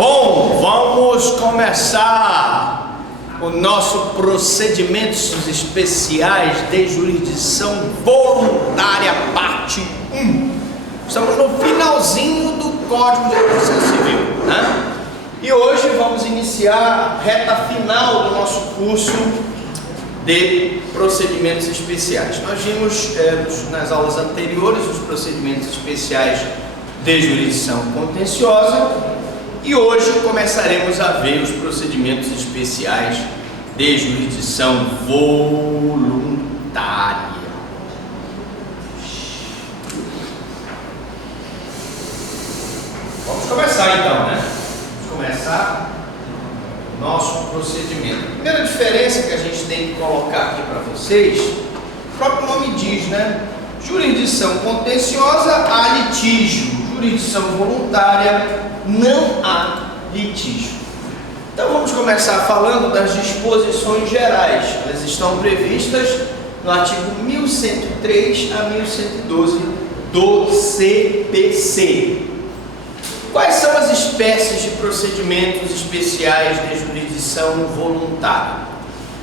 Bom, vamos começar o nosso procedimentos especiais de jurisdição voluntária, parte 1. Estamos no finalzinho do Código de Processo Civil, né? E hoje vamos iniciar a reta final do nosso curso de procedimentos especiais. Nós vimos nas aulas anteriores os procedimentos especiais de jurisdição contenciosa e hoje começaremos a ver os procedimentos especiais de jurisdição voluntária. Vamos começar então, né? Vamos começar o nosso procedimento. A primeira diferença que a gente tem que colocar aqui para vocês, o próprio nome diz, né? Jurisdição contenciosa há litígio, jurisdição voluntária não há litígio. Então vamos começar falando das disposições gerais. Elas estão previstas no artigo 1103 a 1112 do CPC. Quais são as espécies de procedimentos especiais de jurisdição voluntária?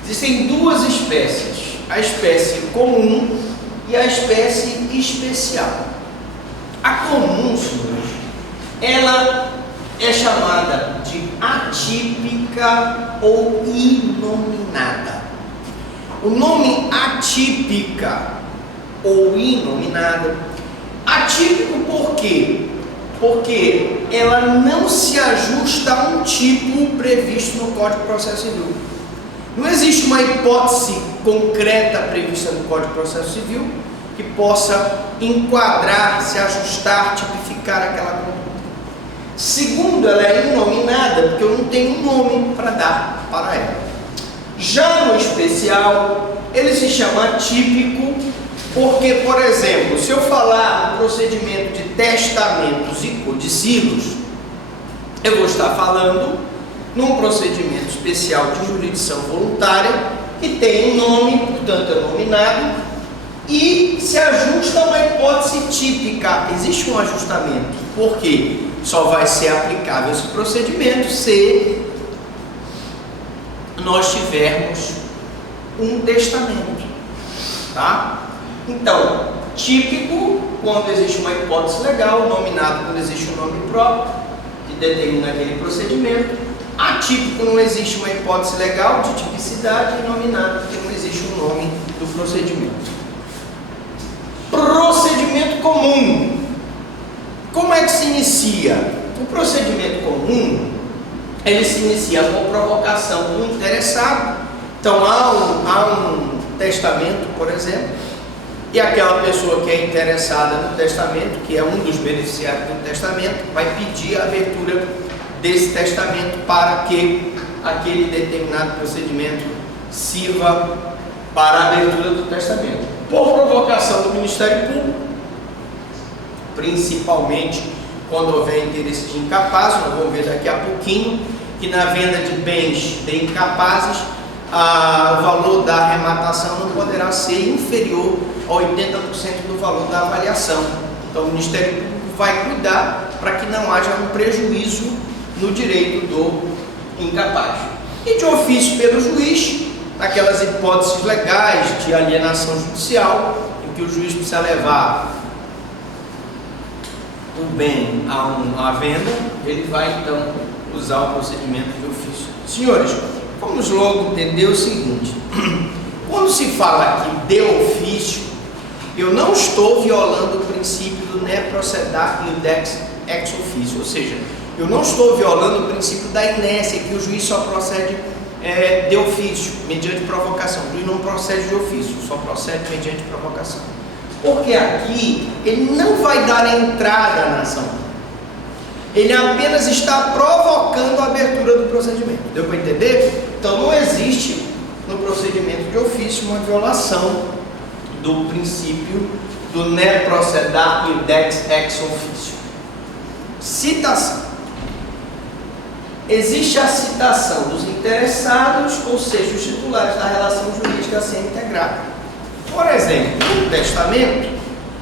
Existem duas espécies, a espécie comum e a espécie especial. A comum, senhores, ela é chamada de atípica ou inominada. O nome atípica ou inominada, atípico por quê? Porque ela não se ajusta a um tipo previsto no Código de Processo Civil. Não existe uma hipótese concreta prevista no Código de Processo Civil que possa enquadrar, se ajustar, tipificar aquela conduta. Segundo, ela é inominada porque eu não tenho um nome para dar para ela. Já no especial, ele se chama atípico porque, por exemplo, se eu falar no procedimento de testamentos e codicílios, eu vou estar falando num procedimento especial de jurisdição voluntária que tem um nome, portanto é nominado, e se ajusta a uma hipótese típica. Existe um ajustamento, porque só vai ser aplicável esse procedimento se nós tivermos um testamento, tá? Então, típico quando existe uma hipótese legal, nominado quando existe um nome próprio que determina aquele procedimento. Atípico não existe uma hipótese legal de tipicidade, e nominado porque não existe um nome do procedimento. Procedimento comum. Como é que se inicia? O procedimento comum, ele se inicia com provocação do interessado. Então há um testamento, por exemplo, e aquela pessoa que é interessada no testamento, que é um dos beneficiários do testamento, vai pedir a abertura desse testamento para que aquele determinado procedimento sirva para a abertura do testamento. Por provocação do Ministério Público, principalmente quando houver interesse de incapazes, nós vamos ver daqui a pouquinho que na venda de bens de incapazes, o valor da arrematação não poderá ser inferior a 80% do valor da avaliação. Então o Ministério Público vai cuidar para que não haja um prejuízo no direito do incapaz. E de ofício pelo juiz, naquelas hipóteses legais de alienação judicial, em que o juiz precisa levar o bem à venda, ele vai então usar o procedimento de ofício. Senhores, vamos logo entender o seguinte: quando se fala aqui de ofício, eu não estou violando o princípio do ne procedar iudex ex officio, ou seja, eu não estou violando o princípio da inércia, que o juiz só procede de ofício, mediante provocação. O juiz não procede de ofício, só procede mediante provocação. Porque aqui ele não vai dar entrada na ação, ele apenas está provocando a abertura do procedimento. Deu para entender? Então não existe no procedimento de ofício uma violação do princípio do ne procedar iudex ex officio. Citação. Existe a citação dos interessados, ou seja, os titulares da relação jurídica a ser integrada. Por exemplo, no testamento,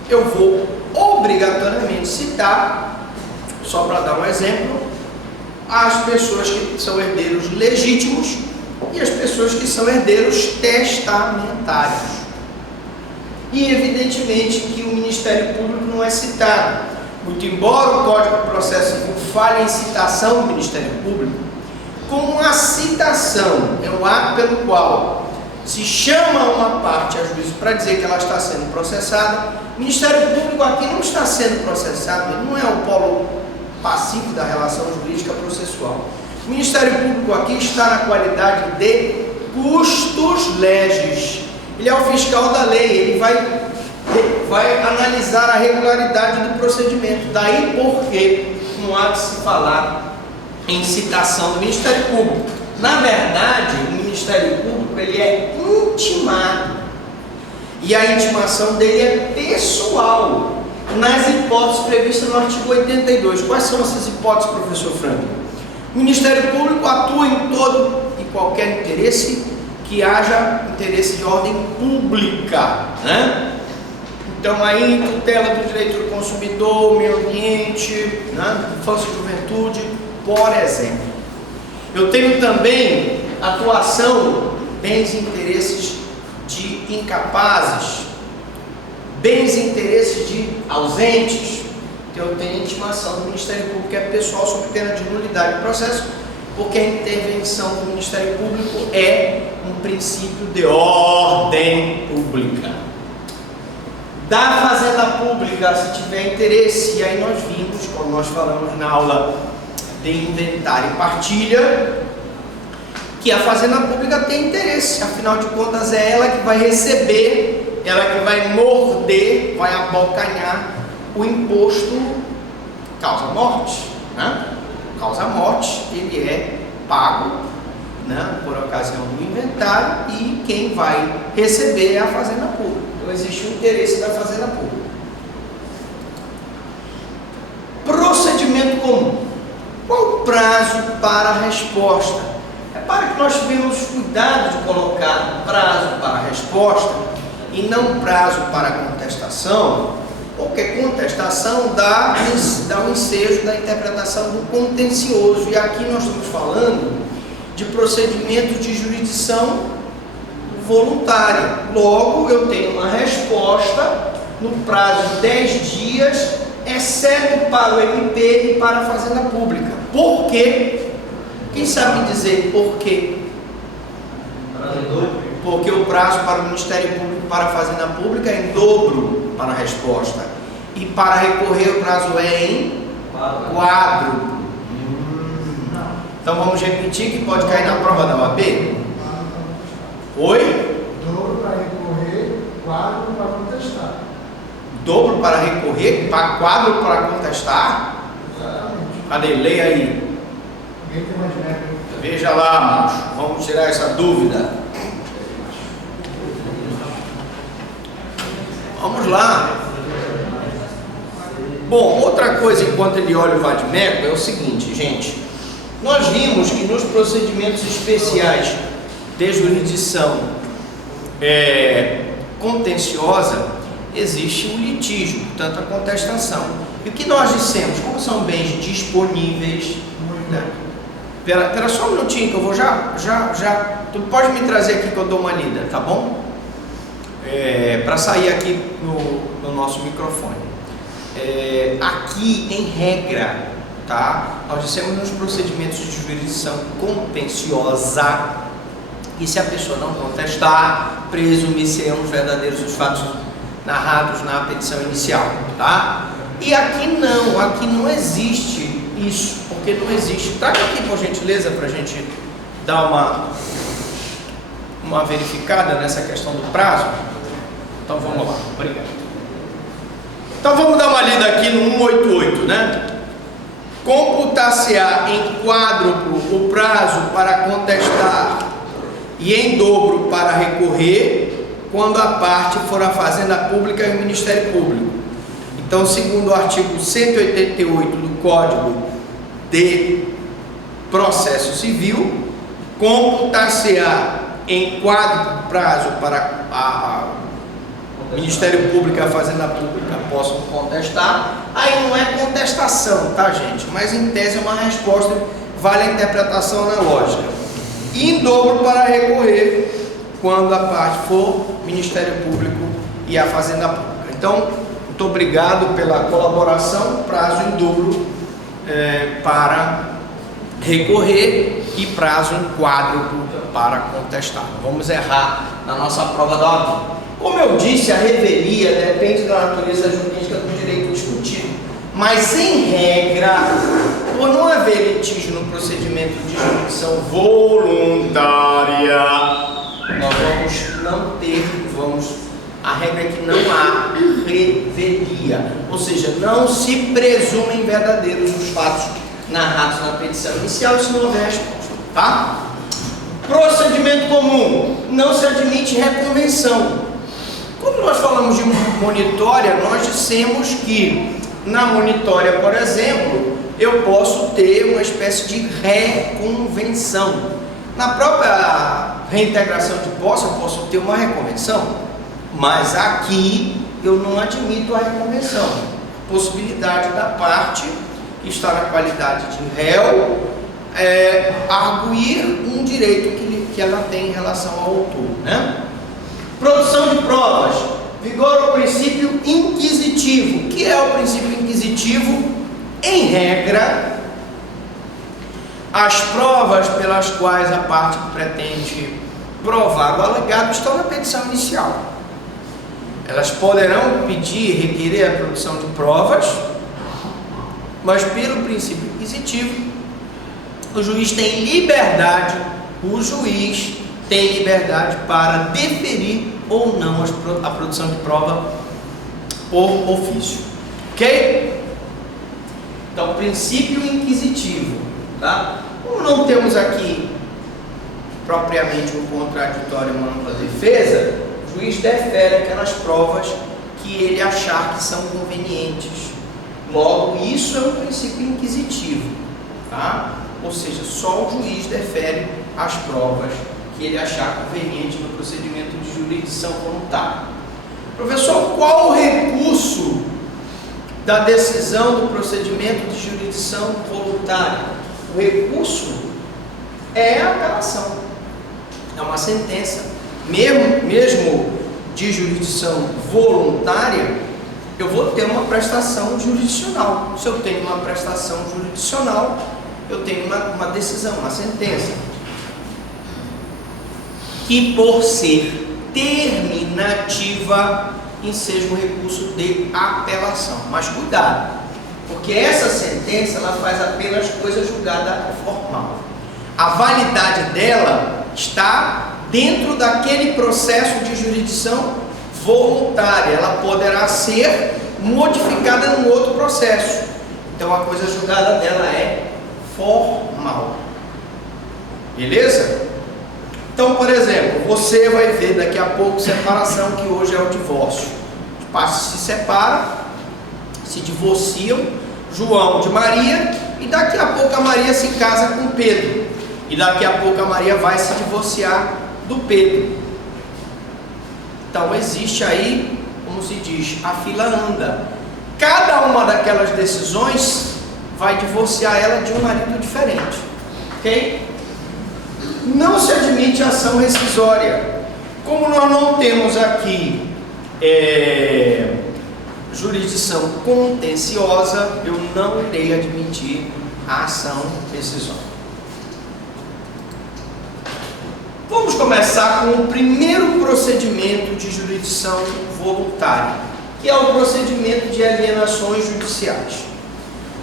eu vou obrigatoriamente citar, só para dar um exemplo, as pessoas que são herdeiros legítimos e as pessoas que são herdeiros testamentários. E evidentemente que o Ministério Público não é citado. Muito embora o Código de Processo Civil fale em citação do Ministério Público, como uma citação é um ato pelo qual se chama uma parte a juízo para dizer que ela está sendo processada, o Ministério Público aqui não está sendo processado, ele não é o polo passivo da relação jurídica processual. O Ministério Público aqui está na qualidade de custos legis. Ele é o fiscal da lei, ele vai analisar a regularidade do procedimento. Daí porque não há de se falar em citação do Ministério Público. Na verdade, o Ministério Público ele é intimado. E a intimação dele é pessoal, nas hipóteses previstas no artigo 82. Quais são essas hipóteses, professor Franklin? O Ministério Público atua em todo e qualquer interesse que haja interesse de ordem pública, né? Então aí, tutela do direito do consumidor, meio ambiente, né? Infância e juventude, por exemplo. Eu tenho também atuação bens e interesses de incapazes, bens e interesses de ausentes. Então eu tenho intimação do Ministério Público, que é pessoal sob pena de nulidade do processo, porque a intervenção do Ministério Público é um princípio de ordem pública. Da Fazenda Pública, se tiver interesse, e aí nós vimos, como nós falamos na aula de inventário e partilha, que a Fazenda Pública tem interesse, afinal de contas é ela que vai receber, ela que vai morder, vai abocanhar o imposto causa-morte, né? Causa-morte, ele é pago, né, por ocasião do inventário, e quem vai receber é a Fazenda Pública. Então existe o interesse da Fazenda Pública. Procedimento comum. Qual o prazo para a resposta? É para que nós tenhamos cuidado de colocar prazo para a resposta e não prazo para a contestação, porque contestação dá o ensejo da interpretação do contencioso, e aqui nós estamos falando de procedimento de jurisdição voluntária. Logo, eu tenho uma resposta no prazo de 10 dias, exceto para o MP e para a Fazenda Pública. Por quê? Quem sabe me dizer por quê? Porque o prazo para o Ministério Público e para a Fazenda Pública é em dobro para a resposta. E para recorrer o prazo é em quádruplo. Então vamos repetir que pode cair na prova da OAB? Oi? Dobro para recorrer, quádruplo para contestar. Dobro para recorrer, quádruplo para contestar? Exatamente. Cadê? Leia aí. Ninguém tem mais método. Veja lá, macho. Vamos tirar essa dúvida. Vamos lá. Bom, outra coisa enquanto ele olha o vadimeco é o seguinte, gente. Nós vimos que nos procedimentos especiais de jurisdição contenciosa existe o litígio, portanto a contestação. E o que nós dissemos? Como são bens disponíveis, né? Espera só um minutinho que eu vou já. Tu pode me trazer aqui que eu dou uma lida, tá bom? Para sair aqui no nosso microfone. Aqui, em regra, tá? Nós dissemos nos procedimentos de jurisdição contenciosa, e se a pessoa não contestar, presume-se-ão os verdadeiros os fatos narrados na petição inicial, tá? E aqui não existe isso, porque não existe. Traga aqui, por gentileza, para a gente dar uma verificada nessa questão do prazo. Então vamos lá, obrigado. Então vamos dar uma lida aqui no 188, né? Computar-se-á em quádruplo o prazo para contestar e em dobro para recorrer, quando a parte for a Fazenda Pública e o Ministério Público. Então, segundo o artigo 188 do Código de Processo Civil, computar-se-á em quádruplo prazo para Ministério Público e a Fazenda Pública possam contestar. Aí não é contestação, tá, gente? Mas em tese é uma resposta, vale a interpretação analógica. E em dobro para recorrer quando a parte for Ministério Público e a Fazenda Pública. Então, muito obrigado pela colaboração, prazo em dobro para recorrer e prazo em quádruplo para contestar. Vamos errar na nossa prova da OAB. Como eu disse, a revelia depende da natureza jurídica do direito discutido, mas em regra, por não haver litígio no procedimento de jurisdição voluntária, nós vamos não ter, a regra é que não há revelia, ou seja, não se presumem verdadeiros os fatos narrados na petição inicial se não houver resposta, tá? Procedimento comum, não se admite reconvenção. Quando nós falamos de monitória, nós dissemos que na monitória, por exemplo, eu posso ter uma espécie de reconvenção. Na própria reintegração de posse, eu posso ter uma reconvenção, mas aqui eu não admito a reconvenção. Possibilidade da parte que está na qualidade de réu arguir um direito que ela tem em relação ao autor, né? Produção de provas, vigora o princípio inquisitivo. O que é o princípio inquisitivo? Em regra, as provas pelas quais a parte que pretende provar o alegado estão na petição inicial. Elas poderão pedir, requerer a produção de provas, mas pelo princípio inquisitivo, o juiz tem liberdade para deferir ou não a produção de prova por ofício. Ok? Então, princípio inquisitivo, tá? Como não temos aqui propriamente um contraditório, uma ampla defesa, o juiz defere aquelas provas que ele achar que são convenientes. Logo, isso é um princípio inquisitivo, tá? Ou seja, só o juiz defere as provas que ele achar conveniente no procedimento de jurisdição voluntária. Professor, qual o recurso da decisão do procedimento de jurisdição voluntária? O recurso é a apelação, é uma sentença. Mesmo de jurisdição voluntária, eu vou ter uma prestação jurisdicional. Se eu tenho uma prestação jurisdicional, eu tenho uma decisão, uma sentença, que por ser terminativa enseja um recurso de apelação. Mas cuidado, porque essa sentença ela faz apenas coisa julgada formal. A validade dela está dentro daquele processo de jurisdição voluntária. Ela poderá ser modificada num outro processo. Então a coisa julgada dela é formal. Beleza? Então, por exemplo, você vai ver daqui a pouco separação, que hoje é o divórcio. Os pais se separam, se divorciam, João de Maria, e daqui a pouco a Maria se casa com Pedro. E daqui a pouco a Maria vai se divorciar do Pedro. Então existe aí, como se diz, a fila anda. Cada uma daquelas decisões vai divorciar ela de um marido diferente. Ok? Não se admite ação rescisória. Como nós não temos aqui jurisdição contenciosa, eu não irei admitir a ação rescisória. Vamos começar com o primeiro procedimento de jurisdição voluntária, que é o procedimento de alienações judiciais.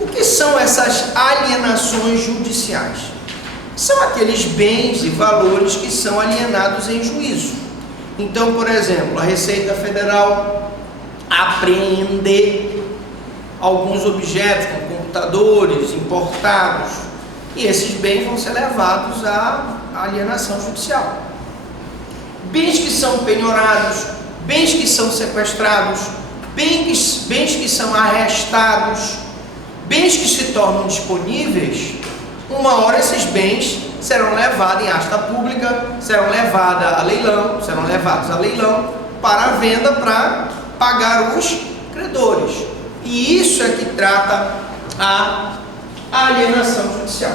O que são essas alienações judiciais? São aqueles bens e valores que são alienados em juízo. Então, por exemplo, a Receita Federal apreende alguns objetos, como computadores importados, e esses bens vão ser levados à alienação judicial. Bens que são penhorados, bens que são sequestrados, bens que são arrestados, bens que se tornam disponíveis, uma hora esses bens serão levados em asta pública, serão levados a leilão para a venda, para pagar os credores. E isso é que trata a alienação judicial.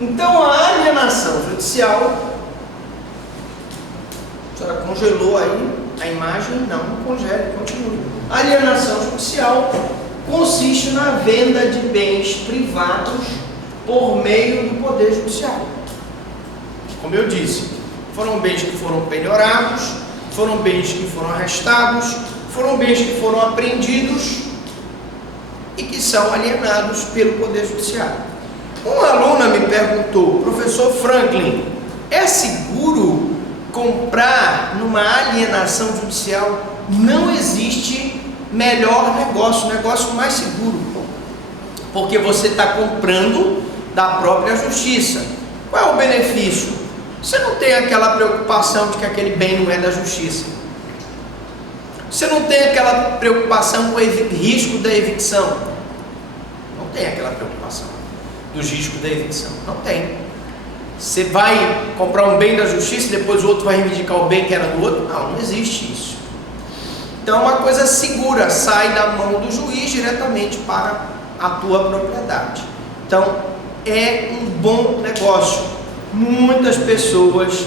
Então a alienação judicial, a senhora congelou aí a imagem? Não, não congele, continue. A alienação judicial consiste na venda de bens privados por meio do Poder Judiciário. Como eu disse, foram bens que foram penhorados, foram bens que foram arrestados, foram bens que foram apreendidos e que são alienados pelo Poder Judiciário. Uma aluna me perguntou: professor Franklin, é seguro comprar numa alienação judicial? Não existe melhor negócio mais seguro, porque você está comprando da própria justiça. Qual é o benefício? Você não tem aquela preocupação de que aquele bem não é da justiça. Você não tem aquela preocupação com o risco da evicção. Não tem aquela preocupação dos riscos da evicção. Não tem. Você vai comprar um bem da justiça e depois o outro vai reivindicar o bem que era do outro? Não, não existe isso. Então é uma coisa segura, sai da mão do juiz diretamente para a tua propriedade. Então é um bom negócio. Muitas pessoas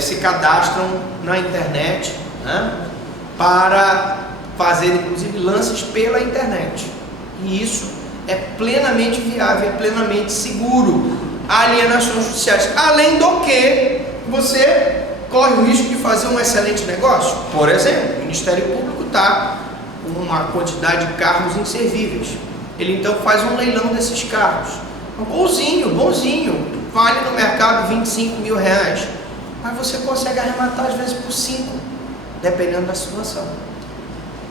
se cadastram na internet, né, para fazer inclusive lances pela internet. E isso é plenamente viável, é plenamente seguro. Alienações judiciais. Além do que você corre o risco de fazer um excelente negócio. Por exemplo, o Ministério Público está com uma quantidade de carros inservíveis. Ele então faz um leilão desses carros. Bonzinho, vale no mercado 25 mil reais, mas você consegue arrematar às vezes por 5, dependendo da situação.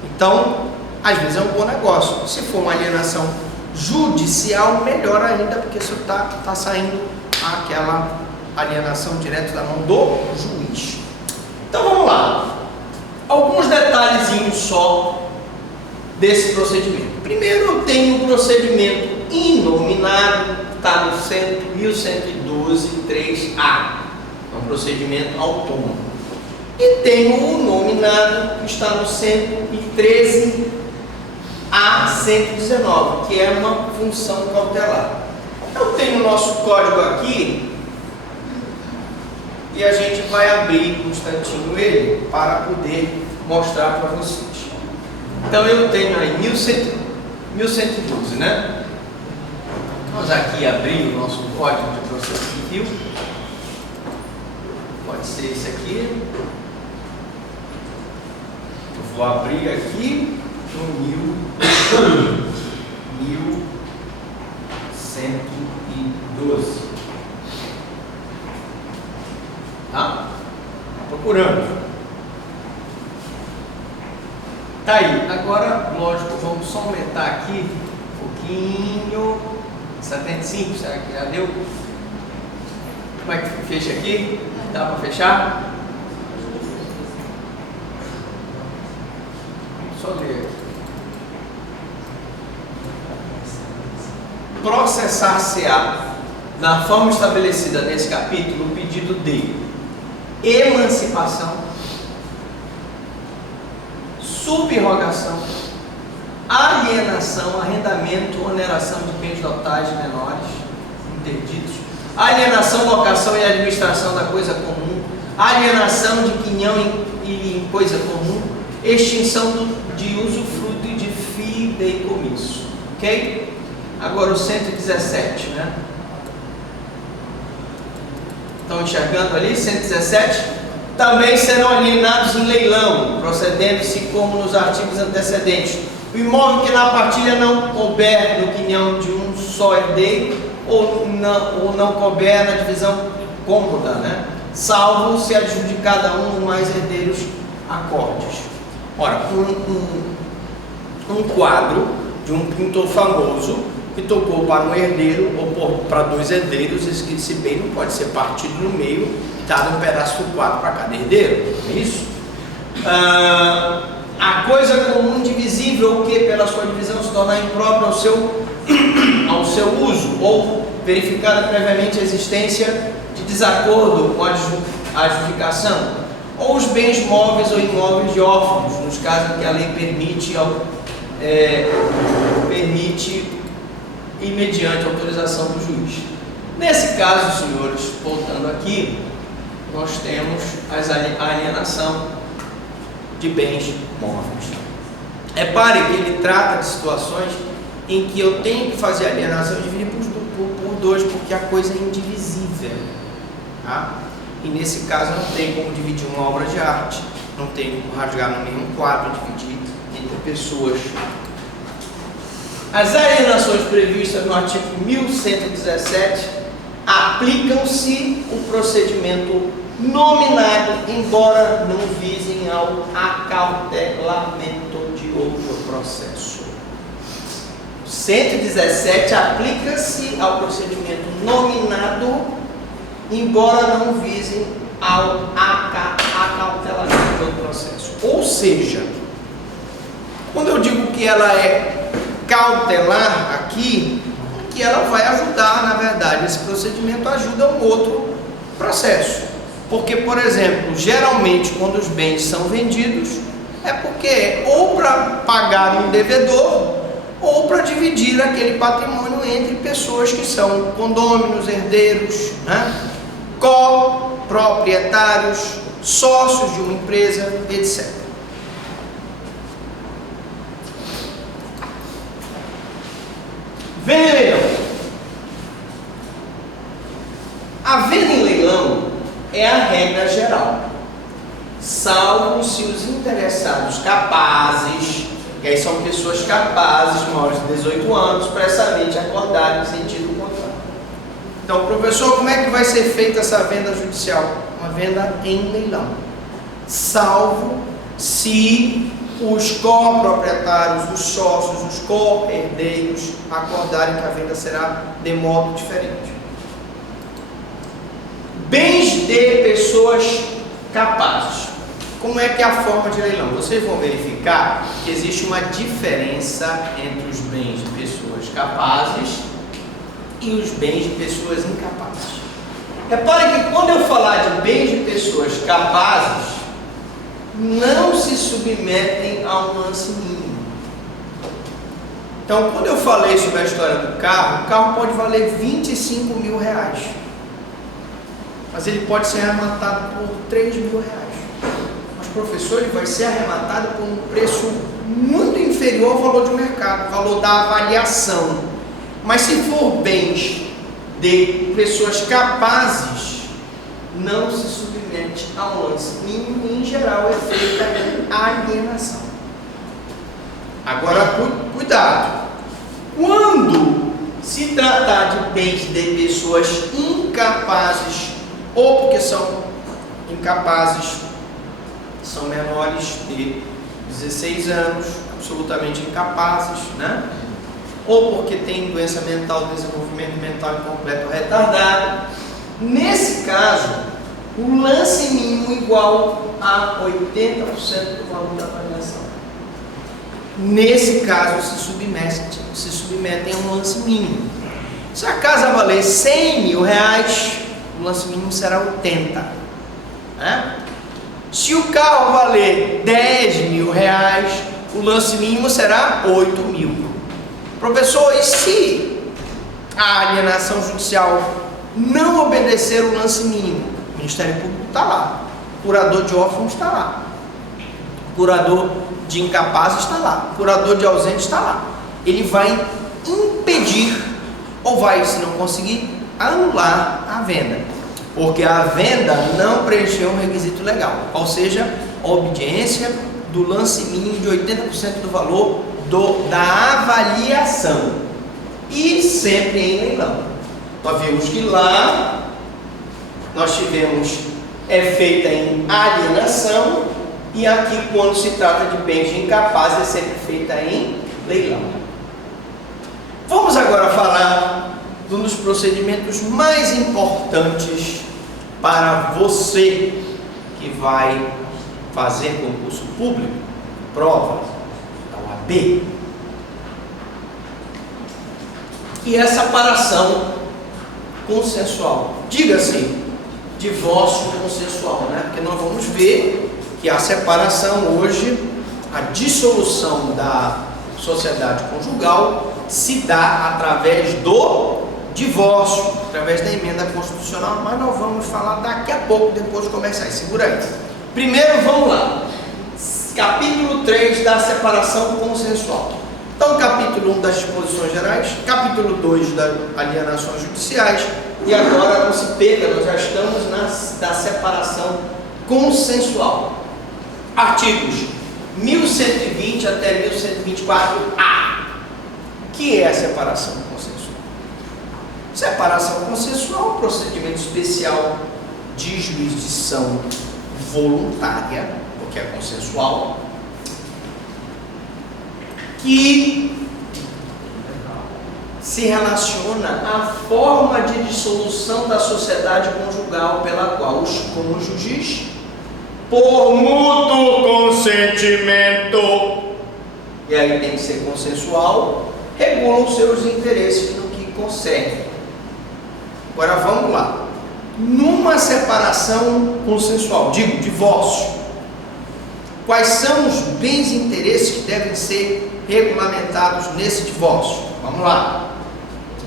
Então, às vezes é um bom negócio. Se for uma alienação judicial, melhor ainda, porque você está saindo aquela alienação direto da mão do juiz. Então vamos lá, alguns detalhezinhos só desse procedimento. Primeiro, eu tenho um procedimento inominado, está no 1112.3a, é um procedimento autônomo. E tenho o nominado, que está no 113A.119, que é uma função cautelar. Eu tenho o nosso código aqui e a gente vai abrir um instantinho ele para poder mostrar para vocês. Então eu tenho aí 1112, né? Vamos aqui abrir o nosso código de processo civil. Pode ser esse aqui. Eu vou abrir aqui no 1112. Tá? Procurando. Tá aí. Agora, lógico, vamos só aumentar aqui um pouquinho. 75, será que já deu? Como é que fecha aqui? Dá para fechar? Só ler. Processar-se-á, na forma estabelecida nesse capítulo, o pedido de emancipação, subrogação, alienação, arrendamento, oneração de bens totais menores, interditos, alienação, locação e administração da coisa comum, alienação de quinhão em coisa comum, extinção de usufruto e de fideicomisso. Ok? Agora o 117, né? Estão enxergando ali? 117. Também serão alienados em leilão, procedendo-se como nos artigos antecedentes. O imóvel que na partilha não couber no quinhão de um só herdeiro ou não couber na divisão cômoda, né? Salvo se adjudicar cada um ou mais herdeiros acordes. Ora, um quadro de um pintor famoso que tocou para um herdeiro ou para dois herdeiros, esse bem não pode ser partido no meio, dado um pedaço do quadro para cada herdeiro, não é isso? A coisa comum divisível que pela sua divisão se tornar imprópria ao seu uso, ou verificada previamente a existência de desacordo com a adjudicação, ou os bens móveis ou imóveis de órfãos, nos casos em que a lei permite e mediante autorização do juiz. Nesse caso, senhores, voltando aqui, nós temos a alienação de bens móveis. Repare que ele trata de situações em que eu tenho que fazer a alienação e dividir por dois, porque a coisa é indivisível. Tá? E nesse caso não tem como dividir uma obra de arte, não tem como rasgar no mesmo quadro, dividir entre pessoas. As alienações previstas no artigo 1117 aplicam-se o procedimento nominado, embora não visem ao acautelamento de outro processo. 117 aplica-se ao procedimento nominado, embora não visem ao acautelamento de outro processo. Ou seja, quando eu digo que ela é cautelar aqui, que ela vai ajudar, na verdade, esse procedimento ajuda um outro processo. Porque, por exemplo, geralmente quando os bens são vendidos, é porque é ou para pagar um devedor, ou para dividir aquele patrimônio entre pessoas que são condôminos, herdeiros, né? Coproprietários, sócios de uma empresa, etc. Venda em leilão. A venda em leilão é a regra geral, salvo se os interessados capazes, que aí são pessoas capazes, maiores de 18 anos, expressamente acordarem em sentido contrário. Então, professor, como é que vai ser feita essa venda judicial? Uma venda em leilão, salvo se os coproprietários, os sócios, os co-herdeiros acordarem que a venda será de modo diferente. Bens de pessoas capazes. Como é que é a forma de leilão? Vocês vão verificar que existe uma diferença entre os bens de pessoas capazes e os bens de pessoas incapazes. Repare que quando eu falar de bens de pessoas capazes, não se submetem a um lance mínimo. Então, quando eu falei sobre a história do carro, o carro pode valer 25 mil reais, mas ele pode ser arrematado por 3 mil reais. Mas, professor, ele vai ser arrematado por um preço muito inferior ao valor de mercado, valor da avaliação. Mas se for bens de pessoas capazes, não se submete a um lance mínimo e, em geral, é feita alienação. Agora, cuidado. Quando se tratar de bens de pessoas incapazes, ou porque são incapazes, são menores de 16 anos, absolutamente incapazes, né? Ou porque tem doença mental, desenvolvimento mental incompleto ou retardado. Nesse caso, o lance mínimo igual a 80% do valor da avaliação. Nesse caso, se submetem a um lance mínimo. Se a casa valer 100 mil reais, o lance mínimo será 80. Né? Se o carro valer 10 mil reais, o lance mínimo será 8 mil. Professor, e se a alienação judicial não obedecer o lance mínimo? O Ministério Público está lá, o curador de órfãos está lá, o curador de incapazes está lá, o curador de ausentes está lá. Ele vai impedir, ou vai, se não conseguir, anular a venda, porque a venda não preencheu um requisito legal, ou seja, a obediência do lance mínimo de 80% do valor da avaliação, e sempre em leilão. Nós vimos que lá nós tivemos feita em alienação, e aqui, quando se trata de bens de incapazes, é sempre feita em leilão. Vamos agora falar de um dos procedimentos mais importantes para você que vai fazer concurso público, prova da OAB, que é a separação consensual. Diga-se, divórcio consensual, né? Porque nós vamos ver que a separação hoje, a dissolução da sociedade conjugal, se dá através do divórcio, através da emenda constitucional, mas nós vamos falar daqui a pouco, depois de começar. Segura aí. Primeiro, vamos lá. Capítulo 3 da separação consensual. Então, capítulo 1 das disposições gerais, capítulo 2 das alienações judiciais, e agora, não se perca, nós já estamos da separação consensual. Artigos 1120 até 1124A. Que é a separação consensual? Separação consensual é um procedimento especial de jurisdição voluntária, porque é consensual, que se relaciona à forma de dissolução da sociedade conjugal pela qual os cônjuges, por mútuo consentimento, e aí tem que ser consensual, regulam seus interesses no que concerne. Agora vamos lá. Numa separação consensual, digo, divórcio, quais são os bens e interesses que devem ser regulamentados nesse divórcio? Vamos lá.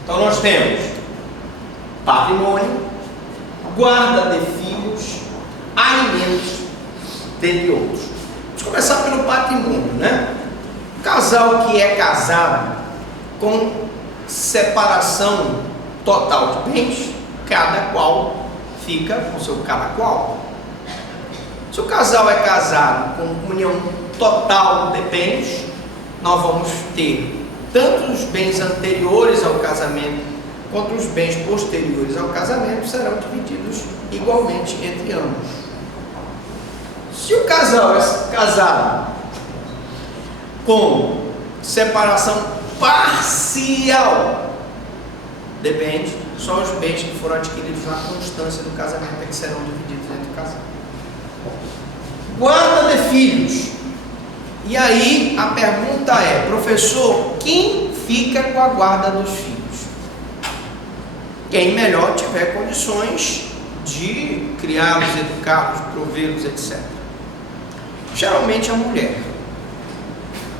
Então nós temos patrimônio, guarda de filhos, alimentos, dentre outros. Vamos começar pelo patrimônio, né? Casal que é casado com separação total de bens, cada qual fica com seu cada qual. Se o casal é casado com união total de bens, nós vamos ter tanto os bens anteriores ao casamento quanto os bens posteriores ao casamento serão divididos igualmente entre ambos. Se o casal é casado com separação parcial de bens, só os bens que foram adquiridos na constância do casamento é que serão divididos entre o casal. Guarda de filhos. E aí a pergunta é, professor, quem fica com a guarda dos filhos? Quem melhor tiver condições de criá-los, educá-los, provê-los, etc. Geralmente a mulher,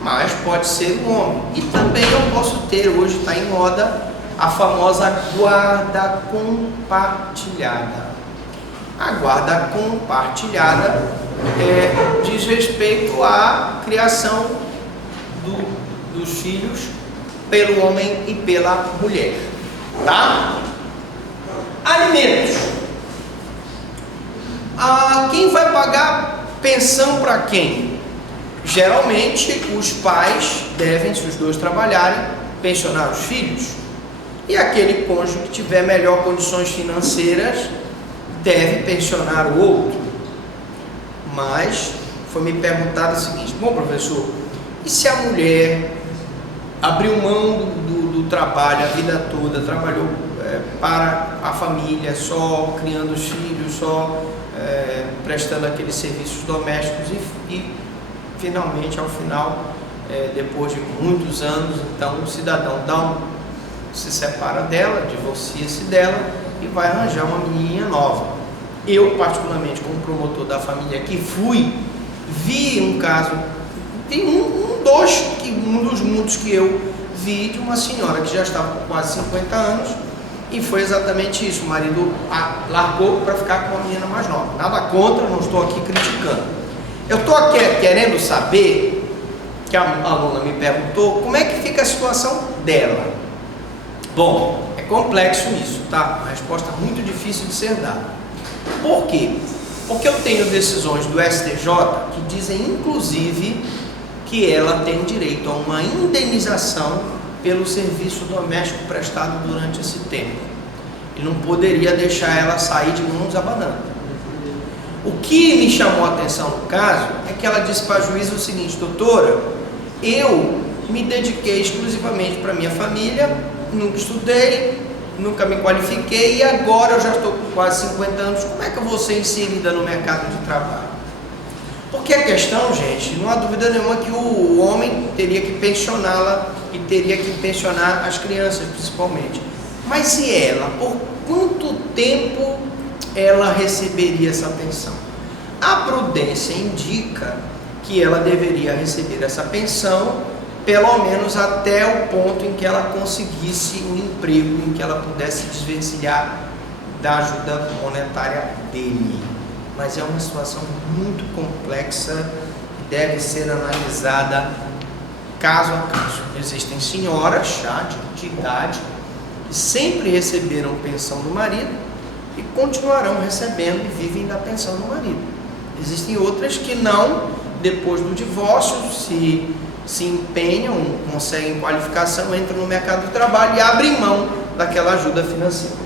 mas pode ser o homem. E também eu posso ter, hoje está em moda, a famosa guarda compartilhada. A guarda compartilhada diz respeito à criação dos filhos pelo homem e pela mulher, tá? Alimentos. Quem vai pagar pensão para quem? Geralmente os pais devem, se os dois trabalharem, pensionar os filhos. E aquele cônjuge que tiver melhor condições financeiras deve pensionar o outro. Mas foi me perguntado o seguinte: bom, professor, e se a mulher abriu mão do trabalho a vida toda, trabalhou para a família, só criando os filhos, só prestando aqueles serviços domésticos e finalmente, ao final, depois de muitos anos, então o cidadão se separa dela, divorcia-se dela e vai arranjar uma menininha nova. Eu, particularmente, como promotor da família que vi um caso, tem um dos muitos que eu vi, de uma senhora que já estava com quase 50 anos e foi exatamente isso, o marido largou para ficar com uma menina mais nova. Nada contra, não estou aqui criticando. Eu estou aqui querendo saber, que a aluna me perguntou, como é que fica a situação dela. Bom, é complexo isso, tá? Uma resposta muito difícil de ser dada. Por quê? Porque eu tenho decisões do STJ que dizem, inclusive, que ela tem direito a uma indenização pelo serviço doméstico prestado durante esse tempo. E não poderia deixar ela sair de mãos abanando. O que me chamou a atenção no caso é que ela disse para a juíza o seguinte: doutora, eu me dediquei exclusivamente para minha família, nunca estudei, nunca me qualifiquei e agora eu já estou com quase 50 anos, como é que eu vou ser inserida no mercado de trabalho? Porque a questão, gente, não há dúvida nenhuma que o homem teria que pensioná-la e teria que pensionar as crianças principalmente. Mas se ela, por quanto tempo ela receberia essa pensão? A prudência indica que ela deveria receber essa pensão pelo menos até o ponto em que ela conseguisse um emprego, em que ela pudesse desvencilhar da ajuda monetária dele. Mas é uma situação muito complexa e deve ser analisada caso a caso. Existem senhoras já de idade que sempre receberam pensão do marido e continuarão recebendo e vivem da pensão do marido. Existem outras que não, depois do divórcio, se empenham, conseguem qualificação, entram no mercado de trabalho e abrem mão daquela ajuda financeira.